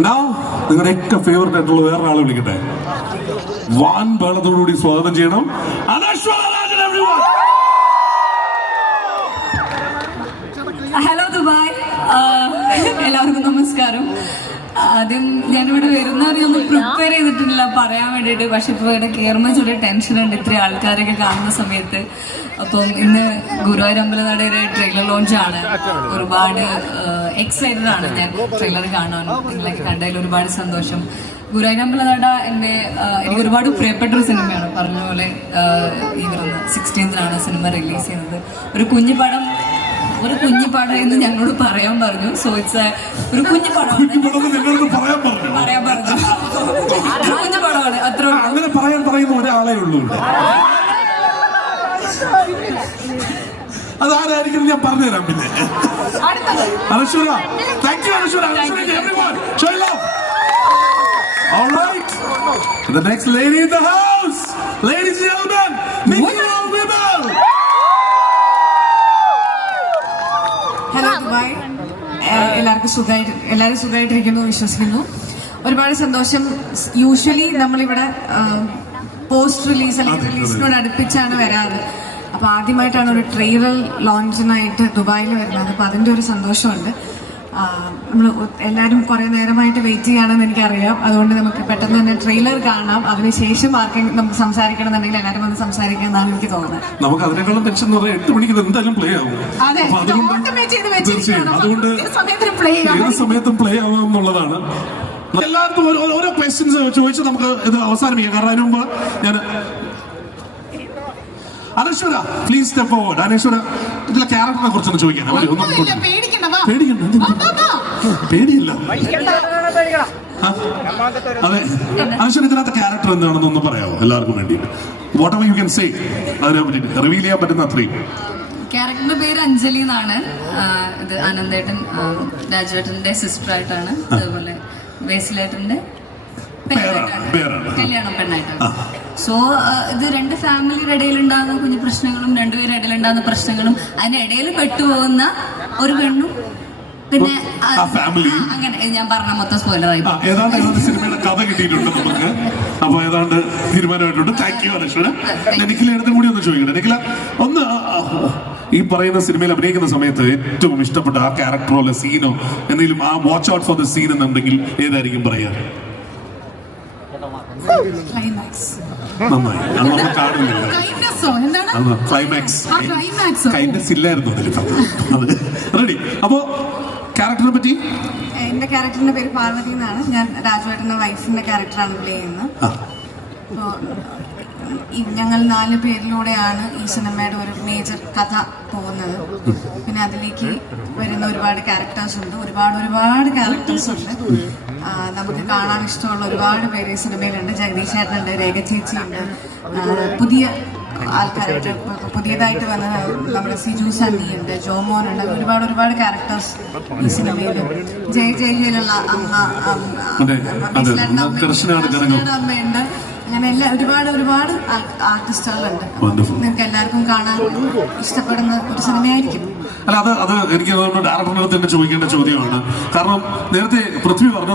Now, നിങ്ങളുടെയൊക്കെ favourite ആയിട്ടുള്ള വേറൊരാളെ വിളിക്കട്ടെ. വാൻ ബഹളത്തോടുകൂടി സ്വാഗതം ചെയ്യണം. അനശ്വര രാജൻ everyone. ഹലോ ദുബായ്, എല്ലാവർക്കും നമസ്കാരം. ആദ്യം ഞാനിവിടെ വരുന്നവരെയൊന്നും പ്രിപ്പയർ ചെയ്തിട്ടില്ല പറയാൻ വേണ്ടിയിട്ട്. പക്ഷെ ഇപ്പോൾ ഇവിടെ കയറുമ്പോൾ ചെറിയ ടെൻഷനുണ്ട് ഇത്രയും ആൾക്കാരൊക്കെ കാണുന്ന സമയത്ത്. അപ്പം ഇന്ന് ഗുരുവായൂർ അമ്പലനടയുടെ ട്രെയിലർ ലോഞ്ചാണ്. ഒരുപാട് എക്സൈറ്റഡ് ആണ് ഞാൻ ട്രെയിലർ കാണാൻ. നിങ്ങളൊക്കെ കണ്ടതിൽ ഒരുപാട് സന്തോഷം. ഗുരുവായൂർ അമ്പലനട എനിക്ക് ഒരുപാട് പ്രിയപ്പെട്ട ഒരു സിനിമയാണ്. പറഞ്ഞ പോലെ ഈ വരുന്ന 16th സിനിമ റിലീസ് ചെയ്യുന്നത്. ഒരു കുഞ്ഞു പടം എന്ന് ഞങ്ങളോട് പറയാൻ പറഞ്ഞു. സോ ഇറ്റ്സ് ഒരു കുഞ്ഞു പടമാണ്. പറയാൻ പറഞ്ഞു കുഞ്ഞു പടമാണ്. അത്ര അങ്ങനെ പറയുന്ന ഒരാളേ ഉള്ളൂ. അതാരായിരിക്കും ഞാൻ പറഞ്ഞുതരാം. പിന്നെ Anaswara, thank you Anaswara. Everyone, show love. All right, the next lady in the house, ladies and gentlemen, Nikhila Vimal. Hello Dubai, എല്ലാവരും സുഖമായിട്ടിരിക്കുന്നു വിശ്വസിക്കുന്നു. ഒരുപാട് സന്തോഷം. യൂഷ്വലി നമ്മളിവിടെ പോസ്റ്റ് റിലീസ് അല്ലെങ്കിൽ റിലീസിനോട് അടുപ്പിച്ചാണ് വരാറ്. അപ്പൊ ആദ്യമായിട്ടാണ് ഒരു ട്രെയിലർ ലോഞ്ചിനായിട്ട് ദുബായിൽ വരുന്നത്. അപ്പൊ അതിന്റെ ഒരു സന്തോഷമുണ്ട്. നമ്മൾ എല്ലാവരും കുറെ നേരമായിട്ട് വെയിറ്റ് ചെയ്യണമെന്ന് എനിക്കറിയാം. അതുകൊണ്ട് നമുക്ക് പെട്ടെന്ന് തന്നെ ട്രെയിലർ കാണാം. അതിനുശേഷം ആർക്കെങ്കിലും നമുക്ക് സംസാരിക്കണമെന്നുണ്ടെങ്കിൽ എല്ലാവരും വന്ന് സംസാരിക്കാം എന്നാണ് എനിക്ക് തോന്നുന്നത്. നമുക്ക് അതിനേക്കാളും ടെൻഷൻ എന്ന് പറഞ്ഞാൽ 8 മണിക്ക് എന്തായാലും പ്ലേ ആവും. അതുകൊണ്ട് ഏത് സമയത്തും പ്ലേ ആവാം എന്നുള്ളതാണ്. എല്ലാവർക്കും ഓരോ ക്വസ്റ്റ്യൻസ് ചോദിച്ച് നമുക്ക് ഇത് അവസാനിപ്പിക്കാം. കാരണം അതിന് മുമ്പ് ഞാൻ അനശ്വര, പ്ലീസ് സ്റ്റെപ്പ് ഫോർവേഡ്. അനശ്വര, ഇതിലെ ക്യാരക്ടറിനെ കുറിച്ചൊന്ന് ചോദിക്കാൻ. പേടിയില്ല. അതെ, അനശ്വര, ഇതിനകത്ത് ക്യാരക്ടർ എന്താണെന്നൊന്ന് പറയാമോ എല്ലാവർക്കും വേണ്ടി? What ever you can say, അതിനെ പറ്റി റിവീൽ ചെയ്യാൻ പറ്റുന്ന അത്രയും. ക്യാരക്ടറിന്റെ പേര് അഞ്ജലി എന്നാണ്. ഇത് അനന്തേട്ടൻ രാജുവേട്ടന്റെ സിസ്റ്റർ ആയിട്ടാണ്. അതുപോലെ ബേസിലേട്ടന്റെ കല്യാണം പെണ്ണായിട്ടാണ്. സോ ഇത് രണ്ട് ഫാമിലിയുടെ ഇടയിലുണ്ടാകുന്ന കുഞ്ഞു പ്രശ്നങ്ങളും രണ്ടുപേരുടെ ഇടയിലുണ്ടാകുന്ന പ്രശ്നങ്ങളും അതിനിടയിൽ പെട്ടുപോകുന്ന ഒരു പെണ്ണും പിന്നെ അങ്ങനെ ഞാൻ പറഞ്ഞ മൊത്തം സ്പോയിലറായി. ഏതാണ്ട് സിനിമയുടെ കഥ കിട്ടിയിട്ടുണ്ട് നമുക്ക്. അപ്പൊ ഏതാണ്ട് തീരുമാനമായിട്ടുണ്ട്. താങ്ക് യു അനശ്വര. നിഖില എടുത്തും കൂടി ഒന്ന് ചോദിക്കട്ടെ. നിഖില, ഒന്ന് ഈ പറയുന്ന സിനിമയിൽ അഭിനയിക്കുന്ന സമയത്ത് ഏറ്റവും ഇഷ്ടപ്പെട്ട ആ ക്യാരക്ടറോ അല്ലെ സീനോ എന്തെങ്കിലും, ആ watch out for the scene എന്നുണ്ടെങ്കിൽ ഏതായിരിക്കും പറയാ? നന്നായി, നമ്മൾ കാണുന്നില്ല. ക്ലൈമാക്സ് ഇല്ലായിരുന്നു അതിൽ. റെഡി. അപ്പോ ക്യാരക്ടറിനെ പറ്റി? എന്റെ ക്യാരക്ടറിന്റെ പേര് പാർവതി എന്നാണ്. ഞാൻ രാജുവേട്ടന്റെ വൈഫിന്റെ ക്യാരക്ടറാണ് പ്ലേ ചെയ്യുന്നത്. ഞങ്ങൾ 4 പേരിലൂടെയാണ് ഈ സിനിമയുടെ ഒരു മേജർ കഥ പോകുന്നത്. പിന്നെ അതിലേക്ക് വരുന്ന ഒരുപാട് ക്യാരക്ടേഴ്സ് ഉണ്ട്. ഒരുപാട് ക്യാരക്ടേഴ്സ് ഉണ്ട്. നമുക്ക് കാണാൻ ഇഷ്ടമുള്ള ഒരുപാട് പേര് ഈ സിനിമയിലുണ്ട്. ജഗദീഷ് ചേട്ടനുണ്ട്, രേഖ ചേച്ചിയുണ്ട്, പുതിയ ആൾക്കാരായിട്ട് പുതിയതായിട്ട് വന്ന നമ്മുടെ സിജു സണ്ണിയുണ്ട്, ജോമോനുണ്ട്. ഒരുപാട് ക്യാരക്ടേഴ്സ് ഈ സിനിമയിൽ. ജയിലുള്ള അമ്മ, അമ്മയുണ്ട്. അങ്ങനെ ഒരുപാട് ആർട്ടിസ്റ്റുകളുണ്ട്. നിങ്ങൾക്ക് എല്ലാവർക്കും കാണാൻ ഇഷ്ടപ്പെടുന്ന ഒരു സിനിമയായിരിക്കും. അല്ല, അത് എനിക്ക് ഡയറക്ടറിനടുത്ത് തന്നെ ചോദിക്കേണ്ട ചോദ്യമാണ്. കാരണം നേരത്തെ പൃഥ്വി പറഞ്ഞു